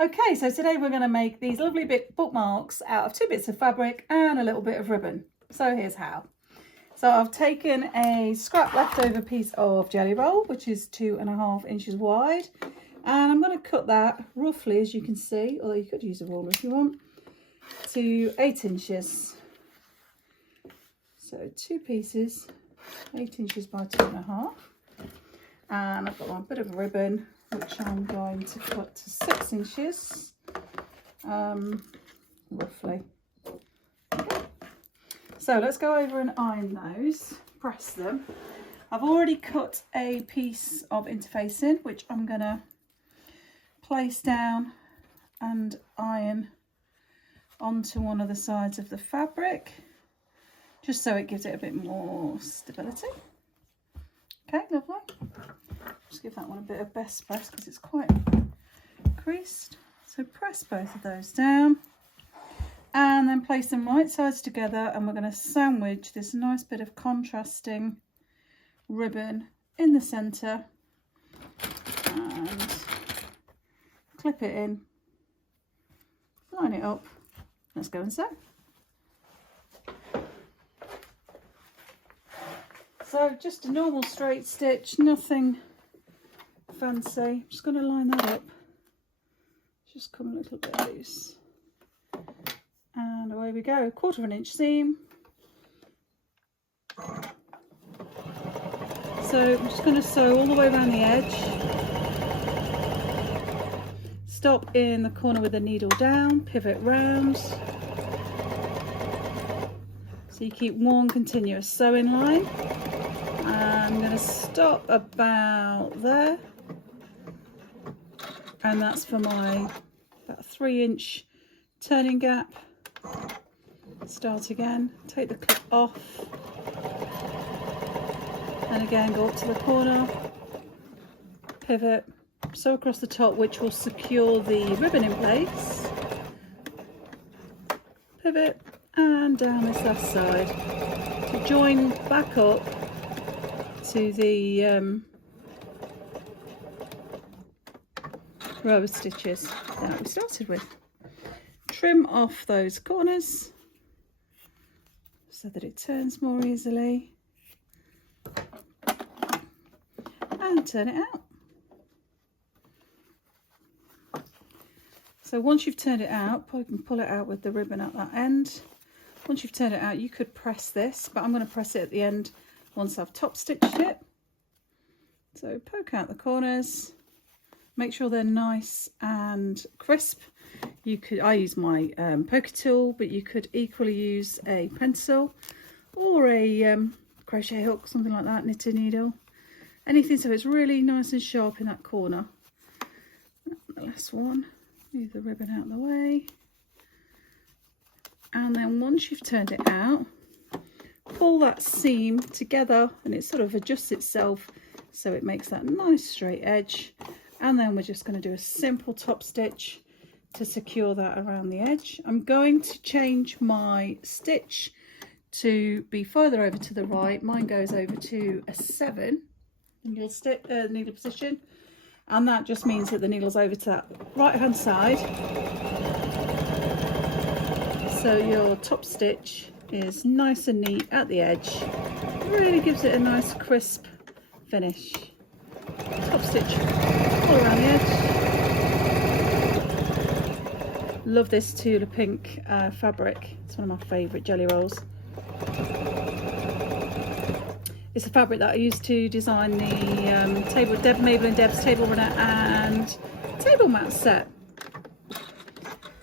Okay, so today we're going to make these lovely big bookmarks out of 2 bits of fabric and a little bit of ribbon. So here's how. So I've taken a scrap leftover piece of jelly roll, which is 2.5 inches wide, and I'm going to cut that roughly, as you can see, although you could use a ruler if you want, to 8 inches. So 2 pieces, 8 inches by 2.5, and I've got one bit of ribbon which I'm going to cut to 6 inches, roughly. Okay. So let's go over and iron those, press them. I've already cut a piece of interfacing which I'm going to place down and iron onto one of the sides of the fabric, just so it gives it a bit more stability. Okay, lovely. Just give that one a bit of best press because it's quite creased. So press both of those down and then place them right sides together, and we're going to sandwich this nice bit of contrasting ribbon in the centre and clip it in, line it up. Let's go and sew. So just a normal straight stitch, nothing fancy. I'm just going to line that up. Just come a little bit loose. And away we go. 1/4 inch seam. So I'm just going to sew all the way around the edge. Stop in the corner with the needle down, pivot round. So you keep one continuous sewing line. I'm going to stop about there, and that's for my about 3 inch turning gap. Start again, take the clip off, and again go up to the corner, pivot, sew across the top, which will secure the ribbon in place, pivot, and down this last side to join back up to the row of stitches that we started with. Trim off those corners so that it turns more easily, and turn it out. So once you've turned it out, you can pull it out with the ribbon at that end. Once you've turned it out, you could press this, but I'm going to press it at the end once I've top stitched it. So poke out the corners, make sure they're nice and crisp. You could, I use my poker tool, but you could equally use a pencil or a crochet hook, something like that, knitting needle, anything so it's really nice and sharp in that corner. The last one, move the ribbon out of the way, and then once you've turned it out, pull that seam together and it sort of adjusts itself so it makes that nice straight edge, and then we're just going to do a simple top stitch to secure that around the edge. I'm going to change my stitch to be further over to the right. Mine goes over to a 7 needle position, and that just means that the needle's over to that right hand side, so your top stitch is nice and neat at the edge. Really gives it a nice crisp finish. Top stitch all around the edge. Love this Tula pink fabric. It's one of my favourite jelly rolls. It's a fabric that I used to design the MabelandDeb's table runner and table mat set.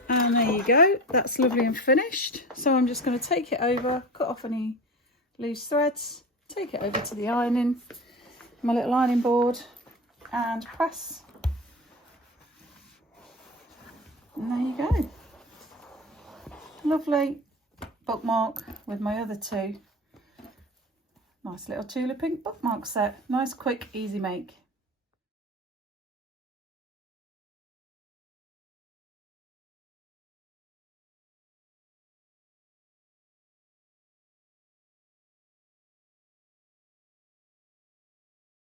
And there you go, that's lovely and finished. So I'm just going to take it over, cut off any loose threads, take it over to the ironing, my little ironing board, and press. And there you go. Lovely bookmark with my other 2. Nice little Tula pink bookmark set. Nice, quick, easy make.